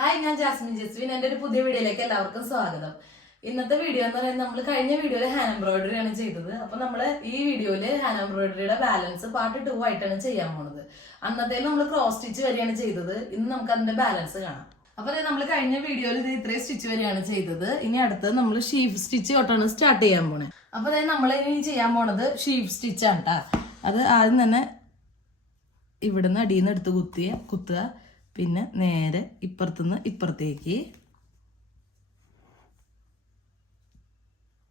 Hi ഞാൻ Jasmine Jaswin. എന്റെ ഒരു പുതിയ വീഡിയോയിലേക്ക് എല്ലാവർക്കും സ്വാഗതം. ഇന്നത്തെ വീഡിയോ എന്ന് പറയുന്നത് നമ്മൾ കഴിഞ്ഞ വീഡിയോയിൽ ഹാൻഡ് എംബ്രോയിഡറി ആണ് ചെയ്തത്. അപ്പൊ നമ്മൾ ഈ വീഡിയോയിൽ ഹാൻഡ് എംബ്രോയിഡറിയുടെ ബാലൻസ് പാർട്ട് ടു ആയിട്ടാണ് ചെയ്യാൻ പോണത്. അന്നത്തെ നമ്മൾ ക്രോസ് സ്റ്റിച്ച് വരെയാണ് ചെയ്തത്. ഇന്ന് നമുക്ക് അതിന്റെ ബാലൻസ് കാണാം. അപ്പൊ നമ്മൾ കഴിഞ്ഞ വീഡിയോയിൽ ഇത് ഇത്രയും സ്റ്റിച്ച് വരെയാണ് ചെയ്തത്. ഇനി അടുത്ത് നമ്മൾ ഷീഫ് സ്റ്റിച്ച് തൊട്ടാണ് സ്റ്റാർട്ട് ചെയ്യാൻ പോണേ. അപ്പൊ അതായത് നമ്മൾ ഇനി ചെയ്യാൻ പോണത് ഷീഫ് സ്റ്റിച്ച് ആണ് ട്ടാ. അത് ആദ്യം തന്നെ ഇവിടുന്ന് അടിയിൽ നിന്ന് എടുത്ത് കുത്തിയ കുത്തുക. പിന്നെ നേരെ ഇപ്പുറത്തുനിന്ന് ഇപ്പുറത്തേക്ക്.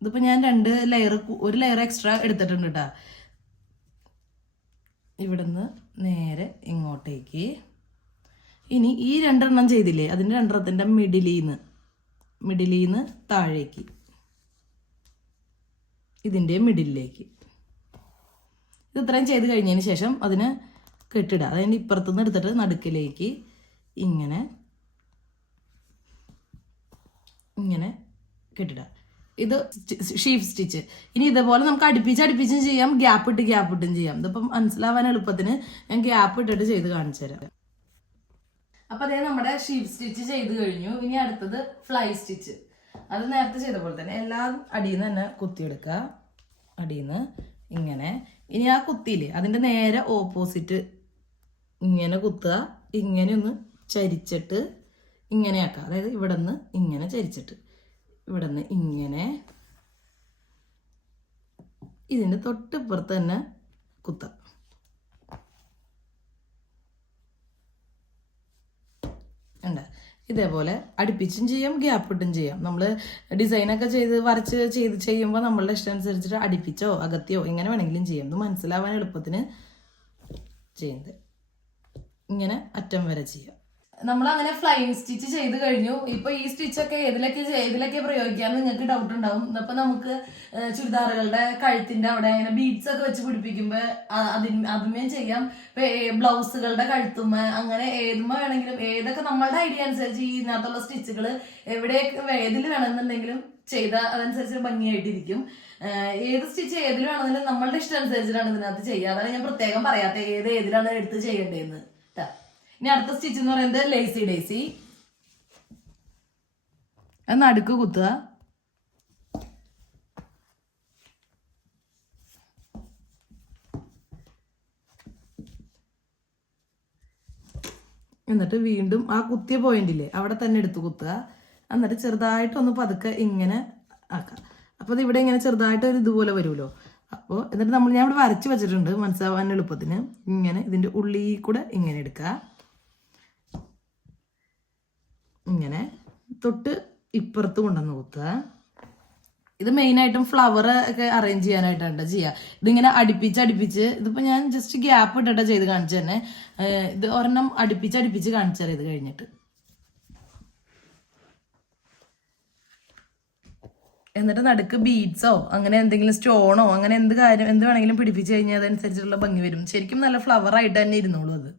ഇതിപ്പോൾ ഞാൻ രണ്ട് ലെയർ ഒരു ലെയർ എക്സ്ട്രാ എടുത്തിട്ടുണ്ട് കേട്ടോ ഇവിടുന്ന് നേരെ ഇങ്ങോട്ടേക്ക്. ഇനി ഈ രണ്ടെണ്ണം ചെയ്തില്ലേ? അതിന്റെ രണ്ടെണ്ണത്തിന്റെ മിഡിലീന്ന് മിഡിലീന്ന് താഴേക്ക്. ഇതിന്റെ മിഡിലേക്ക് ഇത് ഇത്രയും ചെയ്ത് കഴിഞ്ഞതിന് ശേഷം അതിന് കെട്ടിടുക അതിന്റെ ഇപ്പുറത്തുനിന്ന് എടുത്തിട്ട് നടുക്കിലേക്ക് ഇങ്ങനെ ഇങ്ങനെ കെട്ടിടുക ഇത് ഷീഫ് സ്റ്റിച്ച്. ഇനി ഇതേപോലെ നമുക്ക് അടുപ്പിച്ച് അടുപ്പിച്ചും ചെയ്യാം. ഗ്യാപ്പ് ഇട്ട് ഗ്യാപ്പ് ഇട്ടും ചെയ്യാം. ഇതിപ്പം മനസ്സിലാവാൻ എളുപ്പത്തിന് ഞാൻ ഗ്യാപ്പ് ഇട്ടിട്ട് ചെയ്ത് കാണിച്ചു തരാം. അപ്പൊ അതേ നമ്മുടെ ഷീഫ് സ്റ്റിച്ച് ചെയ്ത് കഴിഞ്ഞു. ഇനി അടുത്തത് ഫ്ലൈ സ്റ്റിച്ച്. അത് നേരത്തെ ചെയ്ത പോലെ തന്നെ എല്ലാം അടിയിൽ നിന്ന് തന്നെ കുത്തിയെടുക്കുക. അടിയിൽ നിന്ന് ഇങ്ങനെ. ഇനി ആ കുത്തിയില്ലേ അതിന്റെ നേരെ ഓപ്പോസിറ്റ് ഇങ്ങനെ കുത്തുക. ഇങ്ങനെ ഒന്ന് ചരിച്ചിട്ട് ഇങ്ങനെയാക്കുക അതായത് ഇവിടെ നിന്ന് ഇങ്ങനെ ചരിച്ചിട്ട്. ഇവിടെ നിന്ന് ഇങ്ങനെ ഇതിന്റെ തൊട്ടിപ്പുറത്ത് തന്നെ കുത്താം. ഇതേപോലെ അടുപ്പിച്ചും ചെയ്യാം ഗ്യാപ്പ് ഇട്ടും ചെയ്യാം നമ്മൾ ഡിസൈനൊക്കെ ചെയ്ത് വരച്ച് ചെയ്ത് ചെയ്യുമ്പോൾ നമ്മളുടെ ഇഷ്ടം അനുസരിച്ചിട്ട് അടുപ്പിച്ചോ അകത്തിയോ എങ്ങനെ വേണമെങ്കിലും ചെയ്യാം. ഇത് മനസ്സിലാവാൻ എളുപ്പത്തിന് ചെയ്യുന്നത്. ഇങ്ങനെ അറ്റം വരെ ചെയ്യാം. നമ്മൾ അങ്ങനെ ഫ്ലൈങ് സ്റ്റിച്ച് ചെയ്ത് കഴിഞ്ഞു. ഇപ്പൊ ഈ സ്റ്റിച്ചൊക്കെ ഏതിലൊക്കെ ഏതിലൊക്കെ പ്രയോഗിക്കാന്ന് നിങ്ങൾക്ക് ഡൗട്ട് ഉണ്ടാവും. അപ്പൊ നമുക്ക് ചുരിദാറുകളുടെ കഴുത്തിന്റെ അവിടെ അങ്ങനെ ബീഡ്സ് ഒക്കെ വെച്ച് പിടിപ്പിക്കുമ്പോ ആ- അതിന് അതുമേ ചെയ്യാം. ബ്ലൗസുകളുടെ കഴുത്തുമ്മ അങ്ങനെ ഏതുമ്മ വേണമെങ്കിലും ഏതൊക്കെ നമ്മളുടെ ഐഡിയ അനുസരിച്ച് ഈ ഇതിനകത്തുള്ള സ്റ്റിച്ചുകൾ എവിടെയൊക്കെ ഏതിൽ വേണമെന്നുണ്ടെങ്കിലും ചെയ്ത അതനുസരിച്ച് ഭംഗിയായിട്ടിരിക്കും. ഏത് സ്റ്റിച്ച് ഏതിലാണെങ്കിലും നമ്മളുടെ ഇഷ്ടം അനുസരിച്ചിട്ടാണ് ഇതിനകത്ത് ചെയ്യുക അതാണ് ഞാൻ പ്രത്യേകം പറയാത്ത. ഏത് ഏതിലാണ് എടുത്ത് ചെയ്യേണ്ടതെന്ന്. ഇനി അടുത്ത സ്റ്റിച്ച് എന്ന് പറയുന്നത് ലേസി ഡേസി അത് നടുക്ക് കുത്തുക. എന്നിട്ട് വീണ്ടും ആ കുത്തിയ പോയിന്റില്ലേ അവിടെ തന്നെ എടുത്ത് കുത്തുക. എന്നിട്ട് ചെറുതായിട്ടൊന്ന് പതുക്കെ ഇങ്ങനെ ആക്കാം അപ്പോൾ അത് ഇവിടെ ഇങ്ങനെ ചെറുതായിട്ട് ഒരു ഇതുപോലെ വരുമല്ലോ. അപ്പോൾ എന്നിട്ട് നമ്മൾ ഞാൻ ഇവിടെ വരച്ച് വെച്ചിട്ടുണ്ട് മനസ്സിലാവാൻ എളുപ്പത്തിന്. ഇങ്ങനെ ഇതിന്റെ ഉള്ളിൽ കൂടെ ഇങ്ങനെ എടുക്കുക. ഇങ്ങനെ തൊട്ട് ഇപ്പുറത്ത് കൊണ്ടുവന്ന് കുത്തുക. ഇത് മെയിനായിട്ടും ഫ്ലവർ ഒക്കെ അറേഞ്ച് ചെയ്യാനായിട്ടാണ് ചെയ്യുക ഇതിങ്ങനെ അടുപ്പിച്ച് അടുപ്പിച്ച് ഇതിപ്പോൾ ഞാൻ ജസ്റ്റ് ഗ്യാപ്പ് ഇട്ടിട്ട് ചെയ്ത് കാണിച്ചു തന്നെ. ഇത് ഒരെണ്ണം അടുപ്പിച്ച് അടുപ്പിച്ച് കാണിച്ചു ഇത് കഴിഞ്ഞിട്ട്. എന്നിട്ട് നടുക്ക് ബീഡ്സോ അങ്ങനെ എന്തെങ്കിലും സ്റ്റോണോ അങ്ങനെ എന്ത് കാര്യം എന്ത് വേണമെങ്കിലും പിടിപ്പിച്ച് കഴിഞ്ഞാൽ അതനുസരിച്ചുള്ള ഭംഗി വരും. ശരിക്കും നല്ല ഫ്ലവർ ആയിട്ട് തന്നെ ഇരുന്നോളൂ അത്.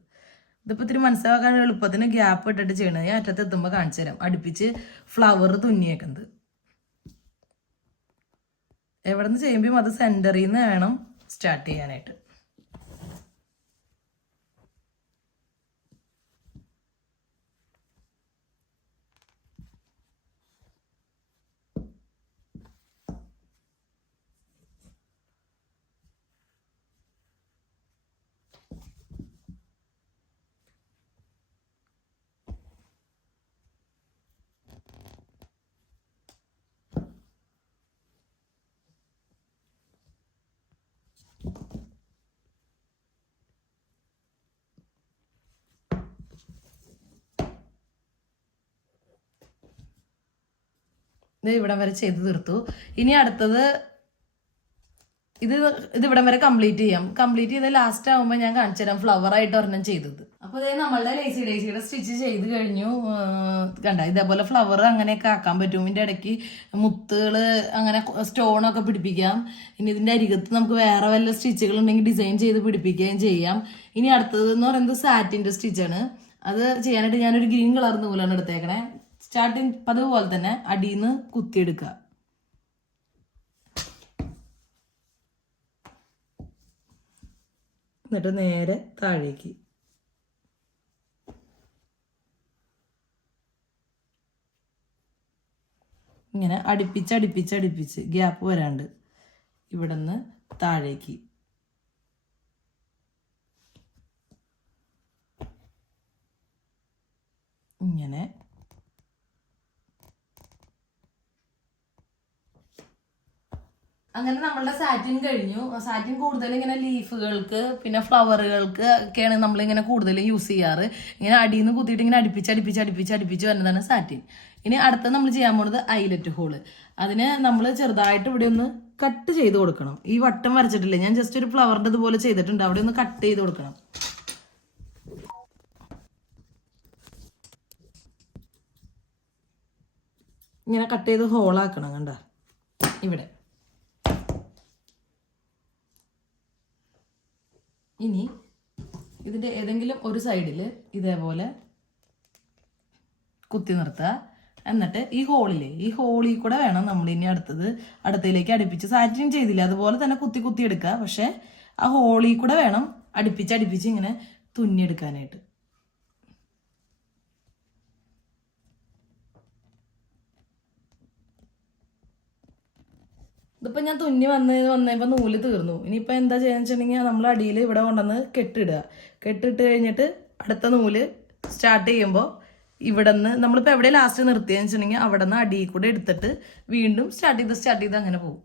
ഇതിപ്പോൾ ഇത്തിരി മനസ്സിലാക്കാൻ എളുപ്പത്തിന് ഗ്യാപ്പ് ഇട്ടിട്ട് ചെയ്യണത്. ഞാൻ അറ്റത്ത് എത്തുമ്പോൾ കാണിച്ചു തരാം. അടുപ്പിച്ച് ഫ്ലവർ തുന്നിയേക്കുന്നത് എവിടെ നിന്ന് ചെയ്യുമ്പോൾ അത് സെന്ററിൽ നിന്ന് വേണം സ്റ്റാർട്ട് ചെയ്യാനായിട്ട്. ഇവിടം വരെ ചെയ്ത് തീർത്തു. ഇനി അടുത്തത് ഇത് ഇത് ഇവിടം വരെ കംപ്ലീറ്റ് ചെയ്യാം. കംപ്ലീറ്റ് ചെയ്ത് ലാസ്റ്റ് ആകുമ്പോൾ ഞാൻ കാണിച്ചു തരാം ഫ്ലവർ ആയിട്ട് ഒരെണ്ണം ചെയ്തത്. അപ്പോൾ ഇതേ നമ്മളുടെ ലേസി ഡേസിയുടെ സ്റ്റിച്ച് ചെയ്ത് കഴിഞ്ഞു. കണ്ട? ഇതേപോലെ ഫ്ലവർ അങ്ങനെയൊക്കെ ആക്കാൻ പറ്റും. ഇതിന്റെ ഇടയ്ക്ക് മുത്തുകൾ അങ്ങനെ സ്റ്റോണൊക്കെ പിടിപ്പിക്കാം. ഇനി ഇതിന്റെ അരികത്ത് നമുക്ക് വേറെ വല്ല സ്റ്റിച്ചുകൾ ഉണ്ടെങ്കിൽ ഡിസൈൻ ചെയ്ത് പിടിപ്പിക്കുകയും ചെയ്യാം. ഇനി അടുത്തത് എന്ന് പറയുന്നത് സാറ്റിന്റെ സ്റ്റിച്ചാണ് അത് ചെയ്യാനായിട്ട് ഞാനൊരു ഗ്രീൻ കളർ നൂലാണ് എടുത്തേക്കണേ. സ്റ്റാർട്ടിങ് പതിവ് പോലെ തന്നെ അടിയിൽ നിന്ന് കുത്തിയെടുക്കുക. എന്നിട്ട് നേരെ താഴേക്ക്. ഇങ്ങനെ അടുപ്പിച്ച് അടുപ്പിച്ച് അടുപ്പിച്ച് ഗ്യാപ്പ് വരാണ്ട് ഇവിടെ നിന്ന് താഴേക്ക്. ഇങ്ങനെ അങ്ങനെ നമ്മളുടെ സാറ്റിൻ കഴിഞ്ഞു. സാറ്റിൻ കൂടുതൽ ഇങ്ങനെ ലീഫുകൾക്ക് പിന്നെ ഫ്ലവറുകൾക്ക് ഒക്കെയാണ് നമ്മളിങ്ങനെ കൂടുതൽ യൂസ് ചെയ്യാറ്. ഇങ്ങനെ അടിയിൽ നിന്ന് കുത്തിയിട്ട് ഇങ്ങനെ അടുപ്പിച്ച് അടുപ്പിച്ച് അടുപ്പിച്ച് അടുപ്പിച്ച് വരുന്നതാണ് സാറ്റിൻ. ഇനി അടുത്ത നമ്മൾ ചെയ്യാൻ പോകുന്നത് ഐലറ്റ് ഹോൾ. അതിന് നമ്മൾ ചെറുതായിട്ട് ഇവിടെ ഒന്ന് കട്ട് ചെയ്ത് കൊടുക്കണം. ഈ വട്ടം വരച്ചിട്ടില്ലേ? ഞാൻ ജസ്റ്റ് ഒരു ഫ്ലവറിന്റെ ഇതുപോലെ ചെയ്തിട്ടുണ്ട്. അവിടെ ഒന്ന് കട്ട് ചെയ്ത് കൊടുക്കണം. ഇങ്ങനെ കട്ട് ചെയ്ത് ഹോളാക്കണം കണ്ട? ഇവിടെ. ഇനി ഇതിന്റെ ഏതെങ്കിലും ഒരു സൈഡിൽ ഇതേപോലെ കുത്തി നിർത്തുക. എന്നിട്ട് ഈ ഹോളിൽ ഈ ഹോളിൽ കൂടെ വേണം നമ്മൾ ഇനി അടുത്തത് അടുത്തതിലേക്ക് അടുപ്പിച്ച് സാറ്റിൻ ചെയ്തില്ല. അതുപോലെ തന്നെ കുത്തി കുത്തി എടുക്കുക. പക്ഷേ ആ ഹോളിൽ കൂടെ വേണം അടുപ്പിച്ച് അടുപ്പിച്ച് ഇങ്ങനെ തുന്നിയെടുക്കാനായിട്ട് ഇതിപ്പോൾ ഞാൻ തുന്നി വന്ന് വന്നപ്പോൾ നൂൽ തീർന്നു. ഇനിയിപ്പോൾ എന്താ ചെയ്യാന്ന് വെച്ചിട്ടുണ്ടെങ്കിൽ നമ്മൾ അടിയിൽ ഇവിടെ കൊണ്ടുവന്ന് കെട്ടിടുക. കെട്ടിട്ട് കഴിഞ്ഞിട്ട് അടുത്ത നൂൽ സ്റ്റാർട്ട് ചെയ്യുമ്പോൾ ഇവിടെ നിന്ന് നമ്മളിപ്പോൾ എവിടെ ലാസ്റ്റ് നിർത്തിയെന്ന് വെച്ചിട്ടുണ്ടെങ്കിൽ അവിടെ നിന്ന് അടിയിൽ കൂടെ എടുത്തിട്ട് വീണ്ടും സ്റ്റാർട്ട് ചെയ്ത് സ്റ്റാർട്ട് ചെയ്ത് അങ്ങനെ പോകും.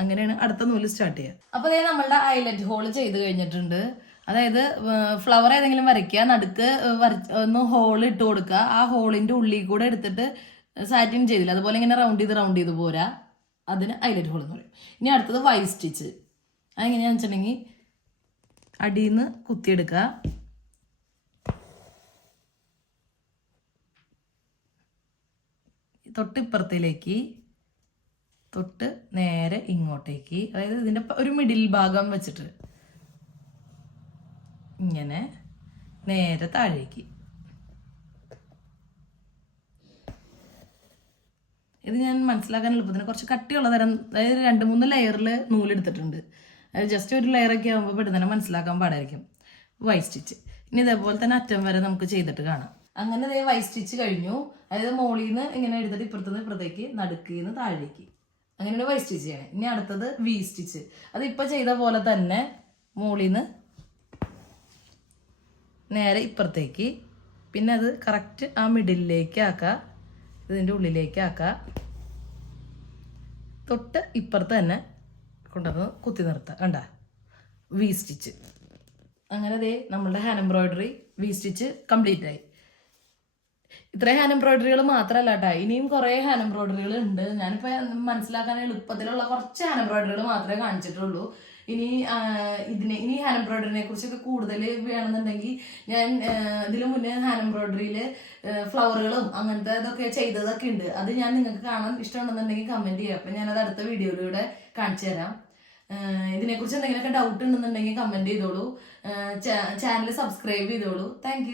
അങ്ങനെയാണ് അടുത്ത നൂൽ സ്റ്റാർട്ട് ചെയ്യുക. അപ്പോൾ അതായത് നമ്മളുടെ ഐലറ്റ് ഹോൾ ചെയ്ത് കഴിഞ്ഞിട്ടുണ്ട്. അതായത് ഫ്ലവർ ഏതെങ്കിലും വരയ്ക്കുക നടുക്ക് വരച്ച് ഒന്ന് ഹോൾ ഇട്ട് കൊടുക്കുക. ആ ഹോളിന്റെ ഉള്ളിൽ കൂടെ എടുത്തിട്ട് സാറ്റിൻ ചെയ്തില്ല. അതുപോലെ ഇങ്ങനെ റൗണ്ട് ചെയ്ത് റൗണ്ട് ചെയ്ത് പോരാ. അതിന് ഐലറ്റ് ഹോൾ എന്ന് പറയും. ഇനി അടുത്തത് വൈ സ്റ്റിച്ച്. അതെങ്ങനെയാണെന്ന് വെച്ചിട്ടുണ്ടെങ്കിൽ അടിയിൽ നിന്ന് കുത്തിയെടുക്കുക. തൊട്ടിപ്പുറത്തിലേക്ക് തൊട്ട് നേരെ ഇങ്ങോട്ടേക്ക്. അതായത് ഇതിന്റെ ഒരു മിഡിൽ ഭാഗം വെച്ചിട്ട് ഇങ്ങനെ നേരെ താഴേക്ക്. ഇത് ഞാൻ മനസ്സിലാക്കാൻ എളുപ്പത്തിന് കുറച്ച് കട്ടിയുള്ള തരം അതായത് രണ്ട് മൂന്ന് ലെയറിൽ നൂലെടുത്തിട്ടുണ്ട്. അത് ജസ്റ്റ് ഒരു ലെയറൊക്കെ ആകുമ്പോൾ പെട്ടെന്ന് തന്നെ മനസ്സിലാക്കാൻ പാടായിരിക്കും. വൈ സ്റ്റിച്ച് ഇനി ഇതേപോലെ തന്നെ അറ്റം വരെ നമുക്ക് ചെയ്തിട്ട് കാണാം. അങ്ങനെ ദേ വൈ സ്റ്റിച്ച് കഴിഞ്ഞു. അതായത് മോളിൽ നിന്ന് ഇങ്ങനെ എടുത്തിട്ട് ഇപ്പുറത്തുനിന്ന് ഇപ്പുറത്തേക്ക് നടുക്കിൽ നിന്ന് താഴേക്ക്. അങ്ങനെയാണ് വൈ സ്റ്റിച്ച് ചെയ്യണം. ഇനി അടുത്തത് വി സ്റ്റിച്ച് അത് ഇപ്പം ചെയ്ത പോലെ തന്നെ മോളിൽ നിന്ന് നേരെ ഇപ്പുറത്തേക്ക്. പിന്നെ അത് കറക്റ്റ് ആ മിഡിലേക്ക് ആക്കുക ഇതിന്റെ ഉള്ളിലേക്ക് ആക്കുക തൊട്ട് ഇപ്പുറത്ത് തന്നെ കൊണ്ടുവന്ന് കുത്തി നിർത്തുക കണ്ട? വി സ്റ്റിച്ച് അങ്ങനെ അതേ നമ്മളുടെ hand embroidery V stitch complete ആയി. ഇത്രയും ഹാൻഡ് എംബ്രോയിഡറികൾ മാത്രമല്ല കേട്ടോ ഇനിയും കുറേ ഹാൻഡ് എംബ്രോയിഡറികൾ ഉണ്ട്. ഞാനിപ്പോൾ മനസ്സിലാക്കാൻ എളുപ്പത്തിലുള്ള കുറച്ച് ഹാൻഡ് എംബ്രോയിഡറികൾ മാത്രമേ കാണിച്ചിട്ടുള്ളൂ. ഇനി ഇതിനെ ഇനി ഹാൻഡ് എംബ്രോയിഡറിനെ കുറിച്ചൊക്കെ കൂടുതൽ വേണമെന്നുണ്ടെങ്കിൽ ഞാൻ ഇതിനു മുന്നേ ഹാൻഡ് എംബ്രോയിഡറിയിൽ ഫ്ലവറുകളും അങ്ങനത്തെ ഇതൊക്കെ ചെയ്തതൊക്കെ ഉണ്ട് അത് ഞാൻ നിങ്ങൾക്ക് കാണാൻ ഇഷ്ടമുണ്ടെന്നുണ്ടെങ്കിൽ കമന്റ് ചെയ്യാം. അപ്പം ഞാനത് അടുത്ത വീഡിയോയിലൂടെ കാണിച്ചു തരാം. ഇതിനെക്കുറിച്ച് എന്തെങ്കിലുമൊക്കെ ഡൗട്ട് ഉണ്ടെന്നുണ്ടെങ്കിൽ കമന്റ് ചെയ്തോളൂ. ചാനൽ സബ്സ്ക്രൈബ് ചെയ്തോളൂ. താങ്ക്